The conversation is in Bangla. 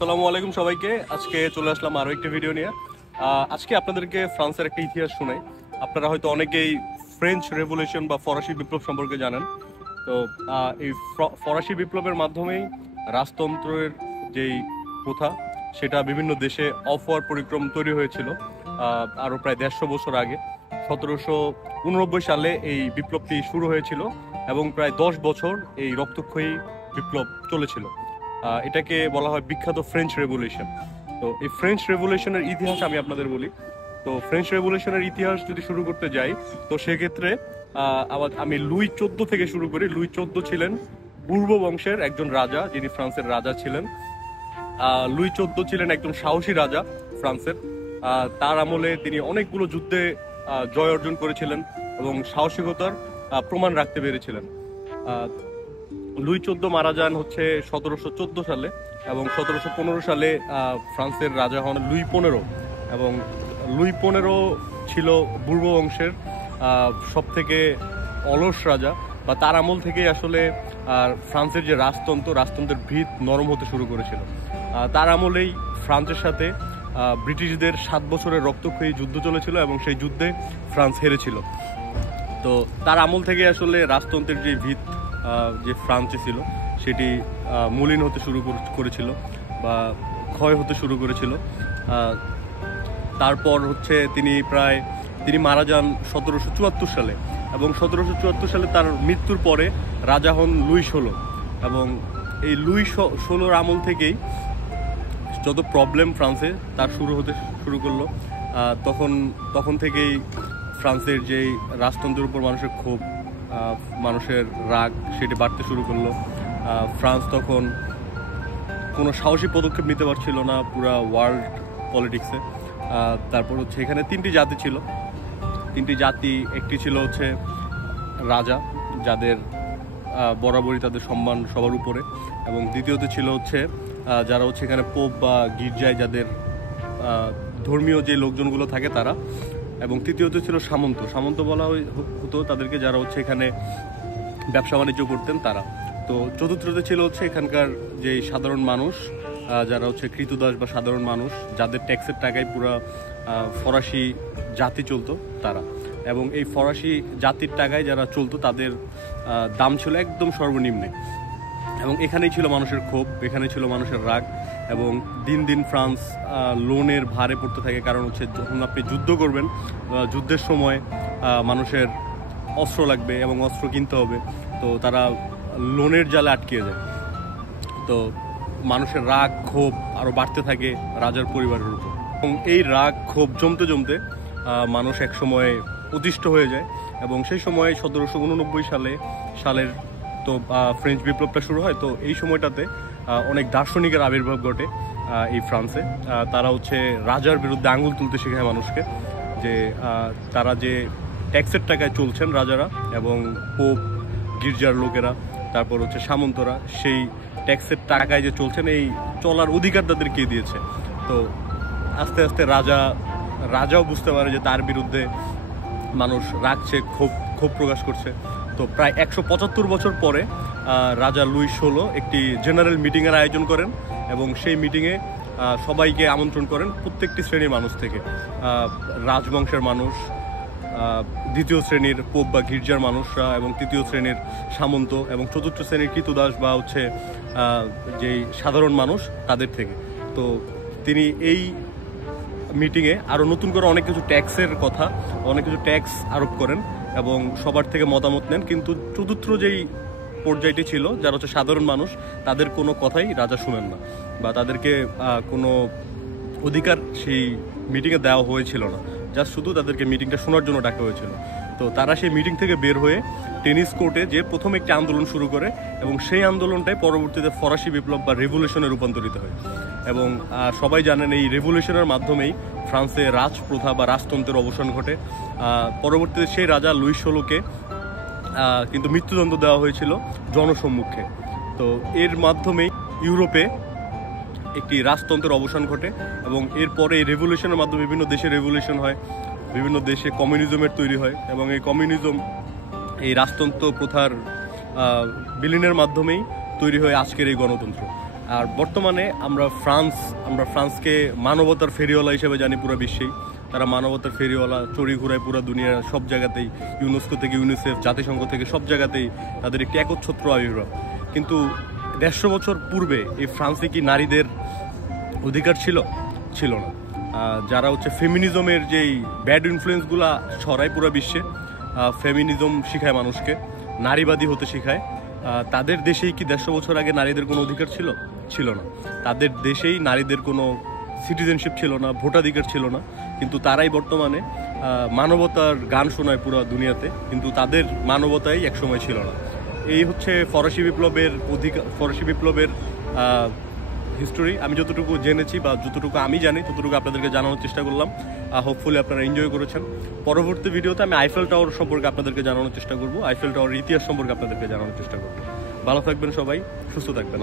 আসসালামু আলাইকুম সবাইকে। আজকে চলে আসলাম আরো একটা ভিডিও নিয়ে। আজকে আপনাদেরকে ফ্রান্সের একটা ইতিহাস শোনাই। আপনারা হয়তো অনেকেই ফ্রেঞ্চ রেভলিউশন বা ফরাসি বিপ্লব সম্পর্কে জানেন। তো এই ফরাসি বিপ্লবের মাধ্যমেই রাজতন্ত্রের যেই প্রথা সেটা বিভিন্ন দেশে অফওয়ার পরিক্রম তৈরি হয়েছিল আরো প্রায় 150 বছর আগে। 1789 সালে এই বিপ্লবটি শুরু হয়েছিল এবং প্রায় 10 বছর এই রক্তক্ষয়ী বিপ্লব চলেছিল। এটাকে বলা হয় বিখ্যাত ফ্রেঞ্চ রেভলিউশন। তো এই ফ্রেঞ্চ রেভলিউশনের ইতিহাস আমি আপনাদের বলি। তো ফ্রেঞ্চ রেভলিউশনের ইতিহাস যদি শুরু করতে যাই, তো সেক্ষেত্রে আমি লুই 14 থেকে শুরু করি। লুই 14 ছিলেন পূর্ব বংশের একজন রাজা, যিনি ফ্রান্সের রাজা ছিলেন। লুই 14 ছিলেন একজন সাহসী রাজা ফ্রান্সের। তার আমলে তিনি অনেকগুলো যুদ্ধে জয় অর্জন করেছিলেন এবং সাহসিকতার প্রমাণ রাখতে পেরেছিলেন। লুই 14 মারা যান হচ্ছে 1714 সালে এবং 1715 সালে ফ্রান্সের রাজা হন লুই 15। এবং লুই 15 ছিল পূর্ব বংশের সব থেকে অলস রাজা, বা তার আমল থেকেই আসলে ফ্রান্সের যে রাজতন্ত্রের ভিত নরম হতে শুরু করেছিল। তার আমলেই ফ্রান্সের সাথে ব্রিটিশদের 7 বছরের রক্তক্ষয়ী যুদ্ধ চলেছিল এবং সেই যুদ্ধে ফ্রান্স হেরেছিল। তো তার আমল থেকে আসলে রাজতন্ত্রের যে ভিত যে ফ্রান্সে ছিল সেটি মলিন হতে শুরু করেছিল বা ক্ষয় হতে শুরু করেছিল। তারপর হচ্ছে তিনি মারা যান 1774 সালে এবং 1774 সালে তার মৃত্যুর পরে রাজা হন লুই 16। এবং এই লুই 16-র আমল থেকেই যত প্রবলেম ফ্রান্সে তার শুরু করলো। তখন থেকেই ফ্রান্সের যেই রাজতন্ত্রের উপর মানুষের ক্ষোভ, মানুষের রাগ, সেটি বাড়তে শুরু করলো। ফ্রান্স তখন কোনো সাহসী পদক্ষেপ নিতে পারছিল না পুরা ওয়ার্ল্ড পলিটিক্সে। তারপর হচ্ছে এখানে 3টি জাতি ছিল। 3টি জাতি, একটি ছিল হচ্ছে রাজা, যাদের বরাবরই তাদের সম্মান সবার উপরে, এবং দ্বিতীয়ত ছিল হচ্ছে যারা হচ্ছে এখানে পোপ বা গির্জায় যাদের ধর্মীয় যে লোকজনগুলো থাকে তারা, এবং তৃতীয়ত ছিল সামন্ত বলা হতো তাদেরকে, যারা হচ্ছে এখানে ব্যবসা বাণিজ্য করতেন তারা। তো চতুর্থতে ছিল হচ্ছে এখানকার যে সাধারণ মানুষ, যারা হচ্ছে কৃতদাস বা সাধারণ মানুষ, যাদের ট্যাক্সের টাকায় পুরা ফরাসি জাতি চলতো তারা। এবং এই ফরাসি জাতির টাকায় যারা চলতো তাদের দাম ছিল একদম সর্বনিম্নে। এবং এখানেই ছিল মানুষের ক্ষোভ, এখানে ছিল মানুষের রাগ। এবং দিন দিন ফ্রান্স লোনের ভারে পড়তে থাকে, কারণ হচ্ছে যখন আপনি যুদ্ধ করবেন, যুদ্ধের সময় মানুষের অস্ত্র লাগবে এবং অস্ত্র কিনতে হবে, তো তারা লোনের জালে আটকে যায়। তো মানুষের রাগ ক্ষোভ আরও বাড়তে থাকে রাজার পরিবারের উপর, এবং এই রাগ ক্ষোভ জমতে জমতে মানুষ এক সময় অতিষ্ঠ হয়ে যায়। এবং সেই সময় 1789 সালের তো ফ্রেঞ্চ বিপ্লবটা শুরু হয়। তো এই সময়টাতে অনেক দার্শনিকের আবির্ভাব ঘটে এই ফ্রান্সে। তারা হচ্ছে রাজার বিরুদ্ধে আঙুল তুলতে শেখায় মানুষকে, যে তারা যে ট্যাক্সের টাকায় চলছেন রাজারা এবং পোপ গির্জার লোকেরা, তারপর হচ্ছে সামন্তরা, সেই ট্যাক্সের টাকায় যে চলছেন, এই চলার অধিকার তাদেরকে দিয়েছে। তো আস্তে আস্তে রাজাও বুঝতে পারে যে তার বিরুদ্ধে মানুষ রাগছে, ক্ষোভ প্রকাশ করছে। তো প্রায় 175 বছর পরে রাজা লুই 16 একটি জেনারেল মিটিংয়ের আয়োজন করেন এবং সেই মিটিংয়ে সবাইকে আমন্ত্রণ করেন, প্রত্যেকটি শ্রেণীর মানুষ থেকে। রাজবংশের মানুষ, দ্বিতীয় শ্রেণীর পোপ বা গির্জার মানুষরা, এবং তৃতীয় শ্রেণীর সামন্ত, এবং চতুর্থ শ্রেণীর কৃতদাস বা হচ্ছে যেই সাধারণ মানুষ তাদের থেকে। তো তিনি এই মিটিংয়ে আরও নতুন করে অনেক কিছু ট্যাক্স আরোপ করেন এবং সবার থেকে মতামত নেন। কিন্তু চতুর্থ যেই পর্যায়টি ছিল, যারা হচ্ছে সাধারণ মানুষ, তাদের কোনো কথাই রাজা শুনেন না, বা তাদেরকে কোনো অধিকার সেই মিটিংয়ে দেওয়া হয়েছিল না। জাস্ট শুধু তাদেরকে মিটিংটা শোনার জন্য ডাকা হয়েছিল। তো তারা সেই মিটিং থেকে বের হয়ে টেনিস কোর্টে যে প্রথম একটি আন্দোলন শুরু করে, এবং সেই আন্দোলনটাই পরবর্তীতে ফরাসি বিপ্লব বা রেভলিউশনে রূপান্তরিত হয়। এবং সবাই জানেন এই রেভলিউশনের মাধ্যমেই ফ্রান্সে রাজপ্রথা বা রাজতন্ত্রের অবসান ঘটে। পরবর্তীতে সেই রাজা লুই 16-কে কিন্তু মৃত্যুদণ্ড দেওয়া হয়েছিল জনসম্মুখে। তো এর মাধ্যমেই ইউরোপে একটি রাজতন্ত্রের অবসান ঘটে, এবং এরপরে এই রেভলিউশনের মাধ্যমে বিভিন্ন দেশে রেভলিউশন হয়, বিভিন্ন দেশে কমিউনিজমের তৈরি হয়, এবং এই কমিউনিজম এই রাজতন্ত্র প্রথার বিলীনের মাধ্যমেই তৈরি হয় আজকের এই গণতন্ত্র। আর বর্তমানে আমরা ফ্রান্সকে মানবতার ফেরিওয়ালা হিসেবে জানি পুরো বিশ্বেই। তারা মানবতার ফেরিওয়ালা, চড়ি ঘুরায় পুরো দুনিয়ার সব জায়গাতেই, ইউনেস্কো থেকে ইউনিসেফ, জাতিসংঘ থেকে সব জায়গাতেই তাদের একটি একচ্ছত্র আবির্ভাব। কিন্তু 150 বছর পূর্বে এই ফ্রান্সে কি নারীদের অধিকার ছিল না। যারা হচ্ছে ফেমিনিজমের যেই ব্যাড ইনফ্লুয়েন্সগুলা ছড়ায় পুরো বিশ্বে, ফেমিনিজম শিখায় মানুষকে, নারীবাদী হতে শিখায়, তাদের দেশেই কি 150 বছর আগে নারীদের কোনো অধিকার ছিল না। তাদের দেশেই নারীদের কোনো সিটিজেনশিপ ছিল না, ভোটাধিকার ছিল না। কিন্তু তারাই বর্তমানে মানবতার গান শোনায় পুরো দুনিয়াতে, কিন্তু তাদের মানবতাই একসময় ছিল না। এই হচ্ছে ফরাসি বিপ্লবের হিস্টোরি। আমি যতটুকু জেনেছি বা যতটুকু আমি জানি ততটুকু আপনাদেরকে জানানোর চেষ্টা করলাম। হোপফুলি আপনারা এনজয় করেছেন। পরবর্তী ভিডিওতে আমি আইফেল টাওয়ার সম্পর্কে আপনাদেরকে জানানোর চেষ্টা করব, আইফেল টাওয়ারের ইতিহাস সম্পর্কে আপনাদেরকে জানানোর চেষ্টা করব। ভালো থাকবেন সবাই, সুস্থ থাকবেন।